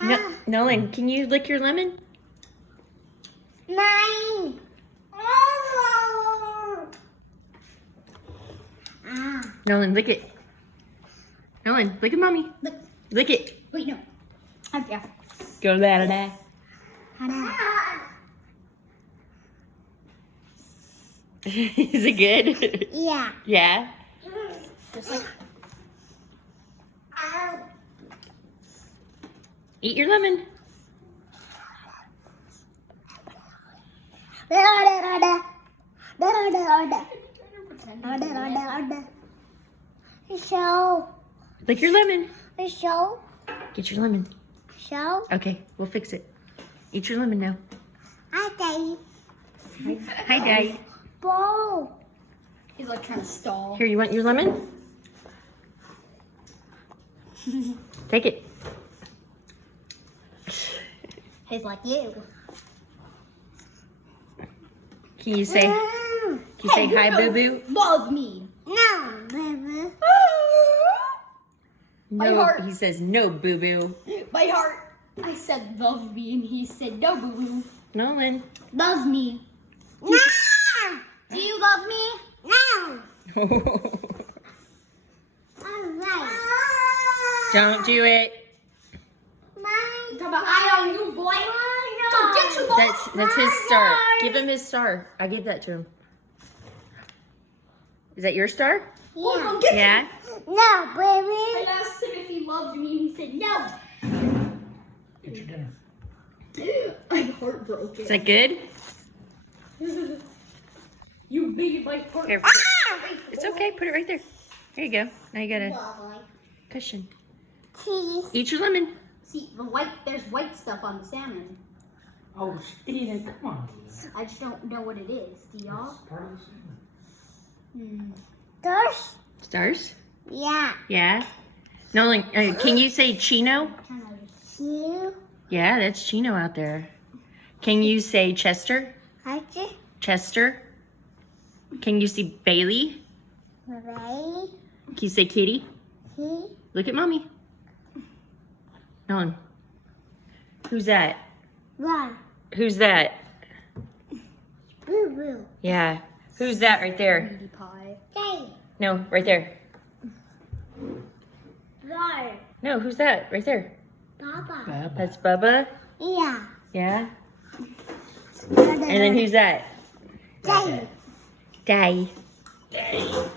No, Nolan, can you lick your lemon? Mine. Nolan, lick it. Nolan, lick it, mommy. Look. Lick it. Wait, no. Yeah. Go da da da. Is it good? Yeah. Yeah. Just like. Eat your lemon. Show. Lick your lemon. Show. Get your lemon. Show. Okay, we'll fix it. Eat your lemon now. I Hi, Daddy. Bowl. He's like trying to stall. Here, you want your lemon? Take it. He's like you. Can you say hi, boo boo? Love me. No, baby. My No, heart. he says no, boo boo. My heart. I said love me, and he said no, boo boo. Nolan. Love me. No. Do you love me? No. Alright. Don't do it. Mine. Talk about I on you, boy. Go get your boy. That's his star. Give him his star. I gave that to him. Is that your star? Yeah. Yeah. No, baby. I asked him if he loved me, and he said no. Get your dinner. I'm heartbroken. Is that good? You made my heart. Here, it's okay. Put it right there. There you go. Now you got a cushion. Cheese. Eat your lemon. See, there's white stuff on the salmon. Oh, eat it. Come on. I just don't know what it is. Do y'all? It's part of the salmon. Stars? Stars? Yeah. Yeah. Nolan, can you say Chino? You? Yeah, that's Chino out there. Can you say Chester? Archie? Chester? Can you see Bailey? Ray? Can you say Kitty? He? Look at mommy. Nolan. Who's that? Run. Who's that? Boo boo. Yeah. Who's that right there? Sweetie pie. Hey. No, right there. Run. No, who's that? Right there. Papa. Baba. That's Bubba. Yeah. Yeah. And then who's that? Daddy. Daddy. Daddy.